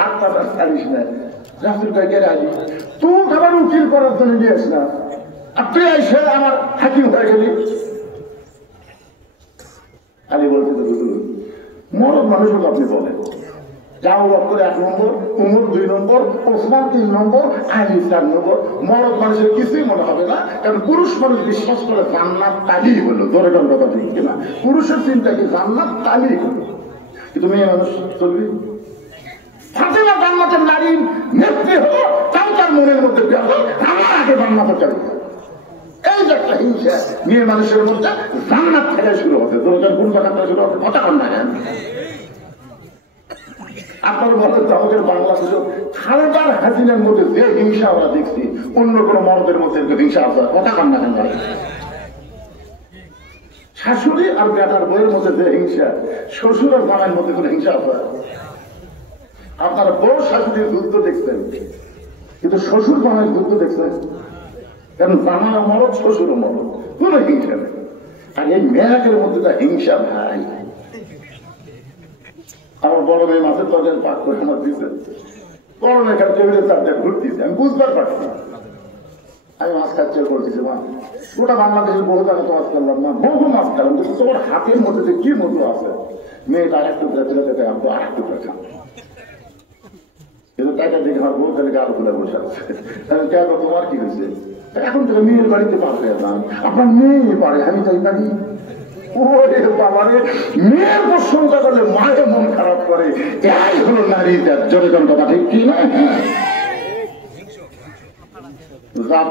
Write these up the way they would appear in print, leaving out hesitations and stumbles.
হাত পাতা ছাড়িস না। রাসূল কয় কেন আলী তুই আবার উকিল করার জন্য নিয়ে আস না, আপনি এসে আমার হাকিম হয়ে গেলি। আলী বলতে মরদ মানুষকে আপনি বলেন যাও করে 1 নম্বর, উমর 2 নম্বর, ওসমান 3 নম্বর, আলী 4 নম্বর। মরদ মানুষের কিছুই মনে হবে না, কারণ পুরুষ মানুষ বিশ্বাস করে জান্নাত তালি হলো। জোরে কোন কথা ঠিক কিনা? পুরুষের চিন্তা কি জান্নাত তালি হলো, কিন্তু মেয়ে মানুষ চলবে। ফাতেমা জান্নাতের নারী নেত্রী হলো, তাও তার মনের মধ্যে আমার আগে জান্নাতের চাই। এই যে একটা হিংসা মেয়ে মানুষের মধ্যে জান্নাত থেকে শুরু হতে, দরকার কোন জায়গাটা শুরু হতে কথা কন না কেন? আপনার বলেন আমাদের বাংলাদেশ খালেদার হাসিনের মধ্যে যে হিংসা আমরা দেখছি, অন্য কোন মরদের মধ্যে হিংসা আছে কথা কন না কেন? শাশুড়ি আর বেটার বইয়ের মধ্যে যে হিংসা, শ্বশুর আর জামাইয়ের মধ্যে কোন হিংসা আছে? আপনারা বউ শাশুড়ির যুদ্ধ দেখছেন, কিন্তু শ্বশুর জামাইয়ের যুদ্ধ দেখছেন? কারণ জামাইও মরদ, শ্বশুরও মরদ, কোন হিংসা নেই। আর এই মেয়েকের মধ্যে যা হিংসা ভাই, আমার বড় মেয়ে মাছের তরকারি পাক করে আমার দিচ্ছে, বড় মেয়ে খালি টেবিলে 4টা ঘুরতেছে, আমি বুঝবার পারছি। আমি মাছ খাচ্ছে করতেছি, মা গোটা বাংলাদেশের বহু জায়গা তো মাছ করলাম না, বহু মাছ খেলাম, কিন্তু তোমার হাতের মধ্যে যে কি মধু আছে, মেয়েটা আরেকটু ফেলে দেবে, আমি আরেকটু খাম। কিন্তু টাকা দেখে আমার বউ খালি গাল খুলে বসে আছে। তোমার কি হয়েছে? এখন থেকে মেয়ের বাড়িতে পারবে না, আপনার মেয়ে পারে, আমি তাই পারি। ওরে বাবারে, মেয়ের প্রশংসা করলে মায়ের মন খারাপ করে, এটাই হলো নারী জাত। জোরে কোন কথা ঠিক কি না?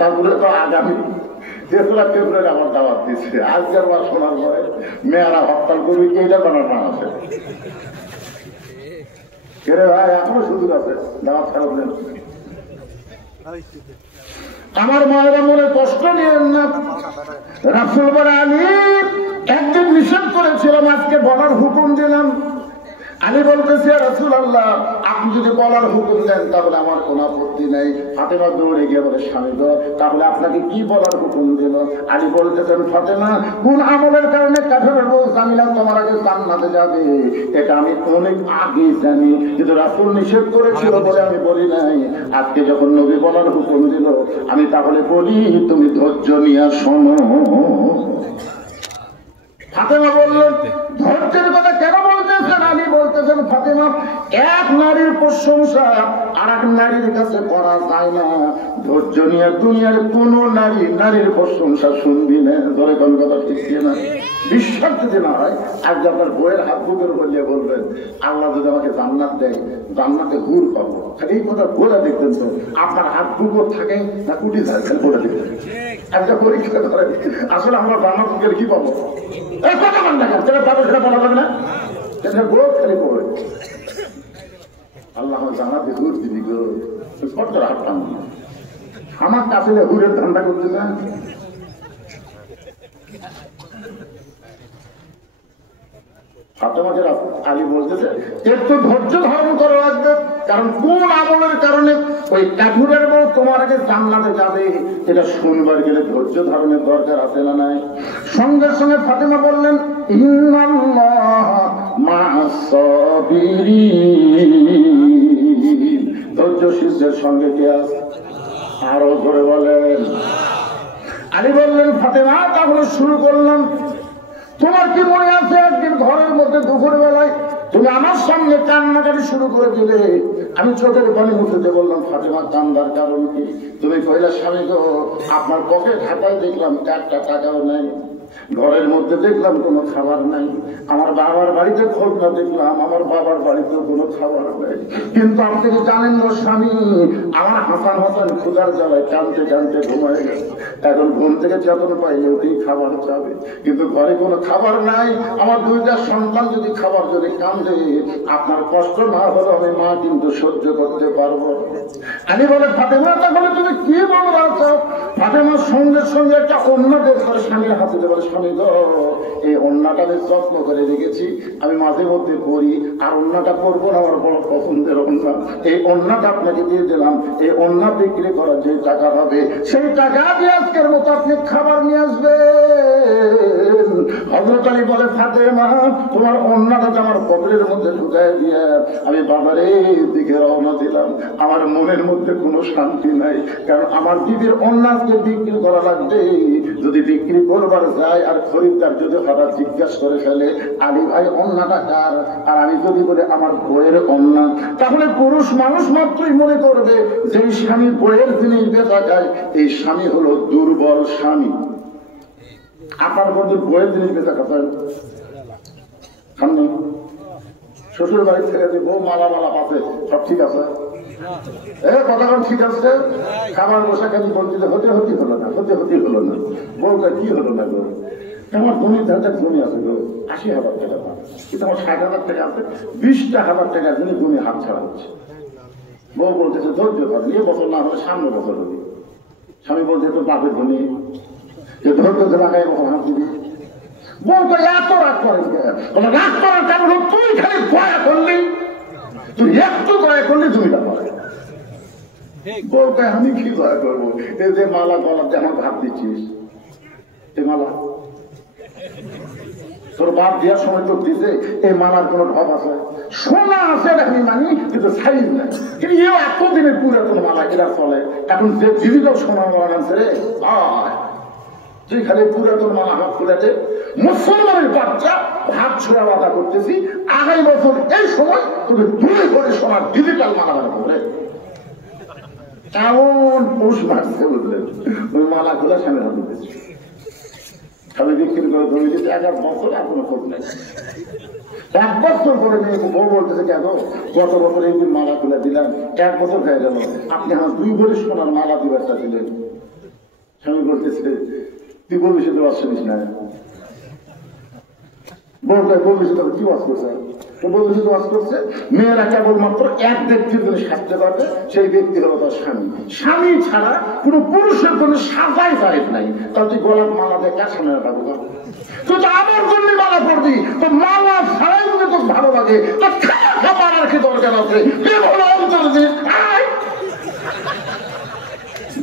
তারপরে তো আগামী 3 ফেব্রুয়ারি আমার দাওয়াত দিচ্ছে, আজকে আবার শোনার পরে মেয়েরা হরতাল করবি, এইটা করার না আছে। কেরে ভাই এখনো সুযোগ আছে, দাওয়াত খারাপ নেন। আমার মায়েরা মনে কষ্ট নিয়েন না। রাসূল বলে আলী একদিন নিষেধ করেছিলাম, আজকে বলার হুকুম দিলাম। আলী বলতেছে রাসূলুল্লাহ আপনি যদি বলার হুকুম দেন তাহলে আমার কোনো আপত্তি নেই। ফাতেমা দৌড়ে গিয়ে বলে স্বামী গো তাহলে আপনাকে কি বলার হুকুম দিল? আলী বলতেছেন ফাতেমা কোন আমলের কারণে কাফেরের বউ জামিলা তোমার আগে জান্নাতে যাবে এটা আমি অনেক আগে জানি, কিন্তু রাসূল নিষেধ করেছিল বলে আমি বলি নাই। আজকে যখন নবী বলার হুকুম দিল আমি তাহলে বলি তুমি ধৈর্য নিয়ে শোনো। ফাতেমা বললেন ধৈর্যের কথা কেন বলতেছেন? আলী বলতেছেন ফাতেমা এক নারীর প্রশংসা আর এক নারীর কাছে করা যায় না, ধৈর্য নিয়ে দুনিয়ার কোন নারীর প্রশংসা শুনবি না। ধরে কোন কথা ঠিক না? বিশ্বাস যদি না হয় আজকে আপনার বইয়ের হাত বুকের বললে বলবেন আল্লাহ যদি আমাকে জান্নাত দেয় জান্নাতে হুর পাবো, এই কথা বলে দেখতেন তো আপনার হাত বুকর থাকে না কুটি যায়, খালি বলে দেখতেন। একটা পরীক্ষা করে আসলে আমরা জান্নাত গেলে কি পাবো? এই কথা বল না কেন, সেটা পাবো সেটা বলা যাবে না, সেটা বল খালি বল। আল্লাহ আমার জান্নাতে হুর দিবি গো, স্পট করে হাত পান আমার কাছে হুরের ধান্দা করতে না। আলী বলতেছে একটু ধৈর্য ধারণ করা লাগবে, কারণ কোন আমলের কারণে ওই কাফুরের বউ তোমার আগে জান্নাতে যাবে এটা শুনবার গেলে ধৈর্য ধারণের দরকার আছে না নাই? সঙ্গে সঙ্গে ফাতেমা বললেন ইন্নাল্লাহ মা'আস সাবিরিন, ধৈর্যশীলদের সঙ্গে কে আছে? আরো ধরে বলেন। আলী বললেন ফাতেমা তাহলে শুরু করলাম। তোমার কি মনে আছে একদিন ঘরের মধ্যে দুপুর বেলায় তুমি আমার সামনে কান্নাকাটি শুরু করে দিলে, আমি চোখের পানি মুছতে বললাম ফাতেমা কান্দার কারণ কি? তুমি কইলা স্বামী গো আপনার পকেট হাতায় দেখলাম 4টা টাকাও নাই, ঘরের মধ্যে দেখলাম কোনো খাবার নাই, আমার বাবার বাড়িতে খোঁজ না দেখলাম আমার বাবার বাড়িতেও কোনো খাবার নাই, কিন্তু আপনি কি জানেন গো স্বামী আমার হাসান ক্ষুধার জ্বালায় কানতে কানতে ঘুমায় গেছে, এখন ঘুম থেকে চেতন পাইলে ওতেই খাবার চাবে, কিন্তু ঘরে কোনো খাবার নাই, আমার 2টা সন্তান যদি খাবার যদি কান্দে আপনার কষ্ট না হলে আমি মা কিন্তু সহ্য করতে পারবো। আলী বলে ফাতেমা তাহলে তুমি কি বলতে আছো? ফাতেমার সঙ্গে সঙ্গে একটা অন্য বের করে স্বামীর হাতে দেবে, স্বামী গো এই অন্যটা আমি যত্ন করে রেখেছি, আমি মাঝে মধ্যে পড়ি, আর অন্যটা পরবো না, আমার বড় পছন্দের অন্য, এই অন্যটা আপনাকে দিয়ে দিলাম, এই অন্য বিক্রি করার যে টাকা হবে সেই টাকা দিয়ে আজকের মতো আপনি খাবার নিয়ে আসবেন। হযরত আলী বলে ফাতেমা তোমার ওন্নাটা আমার পকেটের মধ্যে ঢুকায় দিয়ে আমি বাবারের দিকে রওনা দিলাম। আমার মনের মধ্যে কোনো শান্তি নাই, কারণ আমার বিবির ওন্নাকে বিক্রি করা লাগবে। যদি বিক্রি করবার যায় আর খরিদ্দার যদি হঠাৎ জিজ্ঞাসা করে ফেলে আলী ভাই ওন্নাটা কার, আর আমি যদি বলি আমার বইয়ের ওন্না, তাহলে পুরুষ মানুষ মাত্রই মনে করবে যে স্বামী বইয়ের জিনিস বেচা যায়, এই স্বামী হলো দুর্বল স্বামী। আপনার মধ্যে বইয়ের জিনিস বেচা খাবেন সামনে শ্বশুর বাড়ি থেকে যে বউ মালা মালা পাবে সব ঠিক আছে, কতক্ষণ ঠিক আছে, খাবার বসা কেন বলতে হতে হলো না, হলো না, বউটা কি হলো না গো, আমার জমির ধারটা জমি আছে গো 80,000 টাকা, কিন্তু আমার 60,000 টাকা আছে, 20,000 টাকার জন্য জমি হাত ছাড়া হচ্ছে। বউ বলতেছে ধৈর্য ধরেন, এ বছর না হলে সামনে বছর হবে। স্বামী বলছে তো বাপের জমি যে ধৈর্য লাগাই বছর হাত দিবি। বউ করে এত রাগ করেন, রাগ করার কারণ তুই খালি দয়া করলি, তুই একটু দয়া করলি জমিটা পাবে। বউকে আমি কি দয়া করবো, এই যে মালা গলাতে আমার ভাত দিচ্ছিস, এই মালা তোর বাপ দেওয়ার সময় তো দিছে, এই মালার কোন ঢপ আছে, সোনা আছে আমি মানি, কিন্তু সাইজ নাই। কিন্তু এও এতদিনের পুরাতন মালা এরা চলে, এখন যে জীবিকাও সোনার মালা আনছে রে, তুই খালি পুরাতন মালা হাত খুলেছে। মুসলমানের বাচ্চা ভাত ছোড়া বাধা করতেছি, আগামী বছর এই সময় তোকে 2 ভরি সোনার ডিজিটাল মালা বানাবো রে। কেমন পুষ মারছে বুঝলেন, ওই মালা খুলে সামনে হাত দিতেছি। আমি বিক্রি করে ধরে দিচ্ছি 1 বছর আর কোনো খোঁজ নাই। 1 বছর পরে মেয়ে বউ বলতেছে কেন গত বছর এই মালা খুলে দিলাম, 1 বছর হয়ে গেল, আপনি আমার 2 ভরি সোনার মালা দিবারটা দিলেন। স্বামী বলতেছে তুই ভবিষ্যতে ওয়াজ শুনিস না, বউটা ভবিষ্যতে কি ওয়াজ করছে, ভবিষ্যতে ওয়াজ করছে মেয়েরা কেবলমাত্র এক ব্যক্তির জন্য সাজতে পারবে, সেই ব্যক্তি হলো তার স্বামী। স্বামী ছাড়া কোন পুরুষের জন্য সাজাই জায়েজ নাই। তাহলে তুই গলার মালা দিয়ে কার সামনে পাবো, তুই তো আমার জন্য মালা পড়বি, তো মালা ছাড়াই যদি তোর ভালো লাগে তো খাবার কি দরকার আছে, অন্তর দিস।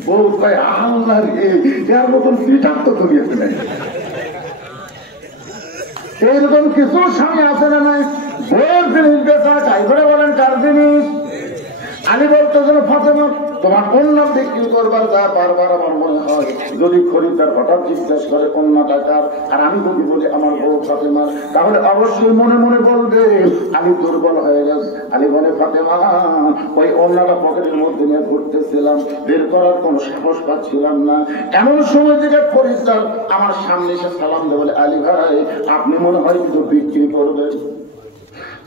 বউ ভাই আল্লাহ রে, এর মতন সিটার তো করিয়েছে নাই। এইরকম কিছু স্বামী আছে না নাই, বউয়ের জিনিস বেচা চাই করে বলেন কার জিনিস। আলী বলতেছেন ফাতেমা তোমার কন্যা বিক্রি করবার যা বারবার আমার মনে হয়, যদি খরিদ্দার হঠাৎ জিজ্ঞাসা করে কন্যা টাকার, আর আমি যদি বলি আমার বউ ফাতেমার, তাহলে অবশ্যই মনে মনে বলবে আমি দুর্বল হয়ে গেছে। আলী বলে ফাতেমা ওই অন্যটা পকেটের মধ্যে নিয়ে ঘুরতেছিলাম, বের করার কোন সাহস পাচ্ছিলাম না। এমন সময় থেকে খরিদ্দার আমার সামনে এসে সালাম দিয়ে বলে আলী ভাই আপনি মনে হয় কিছু বিক্রি করবেন।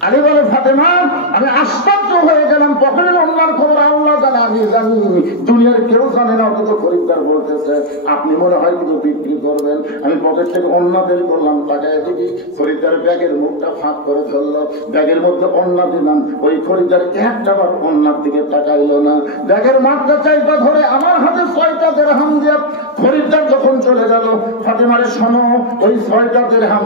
আলী বলে ফাতেমা আমি আশ্চর্য হয়ে গেলাম, পকেটের অন্যার খবর আল্লাহ জানে, আমি জানি, দুনিয়ার কেউ জানে না, অথচ খরিদ্দার বলতেছে আপনি মনে হয় কিছু বিক্রি করবেন। আমি পকেট থেকে অন্য বের করলাম, টাকায় দেখি খরিদ্দার ব্যাগের মুখটা ফাঁক করে ধরলো, ব্যাগের মধ্যে অন্য দিলাম, ওই খরিদ্দার একটাবার অন্যার দিকে তাকাইলো না, ব্যাগের মাঠটা চাইটা ধরে আমার হাতে 6টা দিরহাম দিয়ে খরিদ্দার যখন চলে গেল, ফাতেমারে শোনো ওই 6টা দিরহাম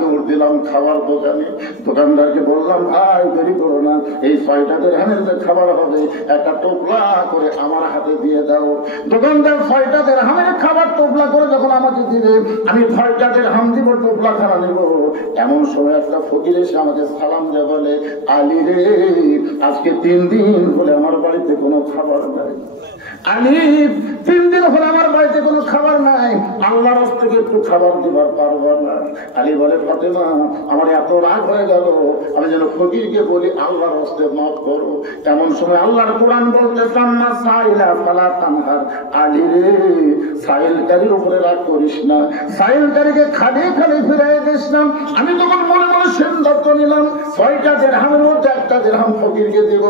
দৌড় দিলাম খাবার দোকানে, দোকানদারকে বললাম ভাই দেরি করো না, এই 6টা দিরহামের যে খাবার হবে একটা টোপলা করে আমার হাতে দিয়ে দাও। দোকানদার 6টা দিরহামের খাবার টোপলা করে যখন আমাকে দিবে, আমি 6টা দিরহাম দিব, টোপলা খানা নেব। এমন সময় একটা ফকির এসে আমাকে সালাম দিয়ে বলে আলী রে আজকে 3 দিন বলে আমার বাড়িতে কোনো খাবার নাই। আলী 3 দিন হলে আমার বাড়িতে কোনো খাবার নাই, আল্লাহর রাস্তা থেকে একটু খাবার দিবার পারবো না। আলী বলে ফাতেমা আমার এত রাগ হয়ে গেল, আমি যেন ফকিরকে বলি আল্লাহর রাস্তায় মাফ করো। এমন সময় আল্লাহর কোরআন বলতে কান্না সাইলা ফালা তানহার, আলী রে সাইলকারীর উপরে রাগ করিস না, সাইলকারীকে খালি খালি ফিরাই দিস না। আমি তখন মনে মনে সিদ্ধান্ত নিলাম 6টা দিরহামের মধ্যে একটা দিরহাম ফকিরকে দেব,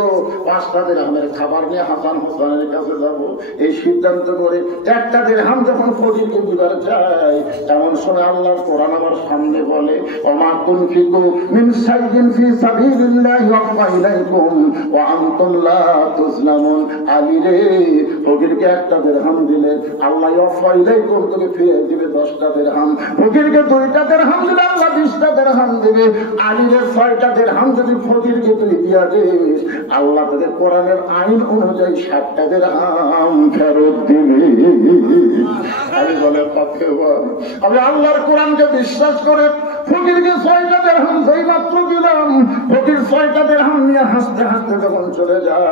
5টা দিরহামের খাবার নিয়ে হাসান হোসেনের কাছে যাব। এই সিদ্ধান্ত করে একটা দিরহাম যখন ফকিরকে দিবার চাই, এমন সময় আল্লাহর কোরআন আমার সামনে বলে ওমা তুনফিকু মিন শাইইন ফি সাবিলিল্লাহি ওয়া ইলাইকুম ওয়া আনতুম লা তুজলামুন। যেমন আলী রে ফকিরকে 1টা দিরহাম দিলে আল্লাহ অফাইলাই কোন থেকে ফিরে দিবে 10টা দিরহাম, ফকিরকে 2টা দিরহাম দিলে আল্লাহ 20টা দিরহাম দিবে, আলী রে 6টা দিরহাম যদি ফকিরকে তুই দিয়া দিস আল্লাহ তোকে কোরআনের আইন অনুযায়ী 7টা দিরহাম ফেরত দিবে। আলী বলে আমি আল্লাহর কোরআনকে বিশ্বাস করে ফকিরকে 6টা দিরহাম যেই মাত্র দিলাম, ফকির 6টা দিরহাম নিয়ে হাসতে হাসতে যখন চলে যায়